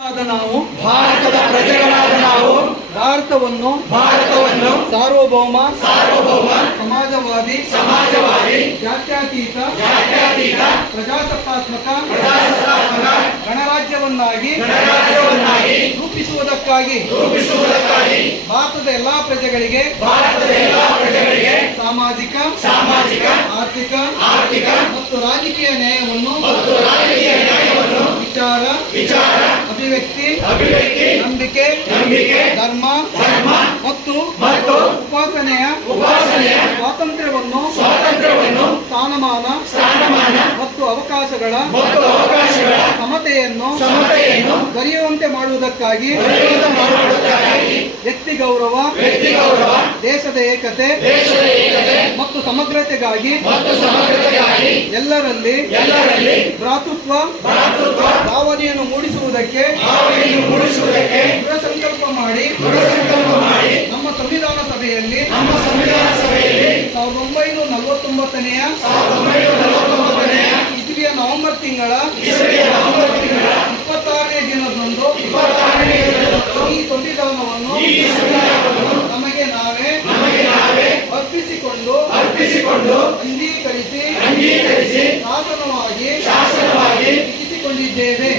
ಆದ ನಾವು ಭಾರತದ ಪ್ರಜೆಗಳಾದ ನಾವು ಭಾರತವನ್ನು ಭಾರತವನ್ನು ಸಾರ್ವಭೌಮ ಸಾರ್ವಭೌಮ ಸಮಾಜವಾದಿ ಸಮಾಜವಾದಿ ಜಾತ್ಯತೀತ ಜಾತ್ಯತೀತ ಪ್ರಜಾಸತ್ತಾತ್ಮಕ ಪ್ರಜಾಸತ್ತಾತ್ಮಕ ಗಣರಾಜ್ಯವನ್ನಾಗಿ ಗಣರಾಜ್ಯವನ್ನಾಗಿ ರೂಪಿಸುವುದಕ್ಕಾಗಿ ರೂಪಿಸುವುದಕ್ಕಾಗಿ ಭಾರತದ ಎಲ್ಲಾ ಪ್ರಜೆಗಳಿಗೆ ಭಾರತದ ಎಲ್ಲಾ ಪ್ರಜೆಗಳಿಗೆ ಸಾಮಾಜಿಕ ಸಾಮಾಜಿಕ ಆರ್ಥಿಕ ಆರ್ಥಿಕ ಮತ್ತು ರಾಜಕೀಯ ನ್ಯಾಯವನ್ನು ಮತ್ತು ರಾಜಕೀಯ ನ್ಯಾಯವನ್ನು ವಿಚಾರ ವಿಚಾರ ಅಭಿವ್ಯಕ್ತಿ ಅಭಿವ್ಯಕ್ತಿ ನಂಬಿಕೆ ನಂಬಿಕೆ ಧರ್ಮ ಧರ್ಮ ಮತ್ತು ಮತ್ತು ಉಪಾಸನೆಯ ಉಪಾಸನೆಯ ಸ್ವಾತಂತ್ರ್ಯವನ್ನು ಸ್ವಾತಂತ್ರ್ಯವನ್ನು ಸ್ಥಾನಮಾನ ಸ್ಥಾನಮಾನ ಮತ್ತು ಅವಕಾಶಗಳ ಮತ್ತು ಅವಕಾಶಗಳ ಸಮತೆಯನ್ನು ಸಮತೆಯನ್ನು ದೊರೆಯುವಂತೆ ಮಾಡುವುದಕ್ಕಾಗಿ ವ್ಯಕ್ತಿ ಗೌರವ ವ್ಯಕ್ತಿ ಗೌರವ ದೇಶದ ಏಕತೆ ದೇಶದ ಏಕತೆ ಮತ್ತು ಸಮಗ್ರತೆಗಾಗಿ ಮತ್ತು ಸಮಗ್ರತೆಗಾಗಿ ಎಲ್ಲರಲ್ಲಿ ಎಲ್ಲರಲ್ಲಿ ಭ್ರಾತೃತ್ವ ಭ್ರಾತೃತ್ವ ಭಾವನೆಯನ್ನು ದೃಢ ಸಂಕಲ್ಪ ಮಾಡಿ ನಮ್ಮ ಸಂವಿಧಾನ ಸಭೆಯಲ್ಲಿ ನಮ್ಮ ಸಂವಿಧಾನ ಸಭೆಯಲ್ಲಿ ಸಾವಿರದ ಒಂಬೈನೂರ ನಲವತ್ತೊಂಬತ್ತನೆಯ ಇಸವಿಯ ನವೆಂಬರ್ ತಿಂಗಳ ಇಪ್ಪತ್ತಾರನೇ ದಿನದಂದು ಈ ಸಂವಿಧಾನವನ್ನು ನಮಗೆ ನಾವೇ ಅರ್ಪಿಸಿಕೊಂಡು ಅರ್ಪಿಸಿಕೊಂಡು ಅಂಗೀಕರಿಸಿ ಅಂಗೀಕರಿಸಿ ಶಾಸನವಾಗಿ ಶಾಸನವಾಗಿ ಇರಿಸಿಕೊಂಡಿದ್ದೇವೆ.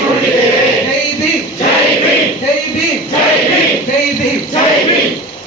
Jai Bhim! Jai Bhim! Jai Bhim! Jai Bhim! Jai Bhim! Jai Bhim!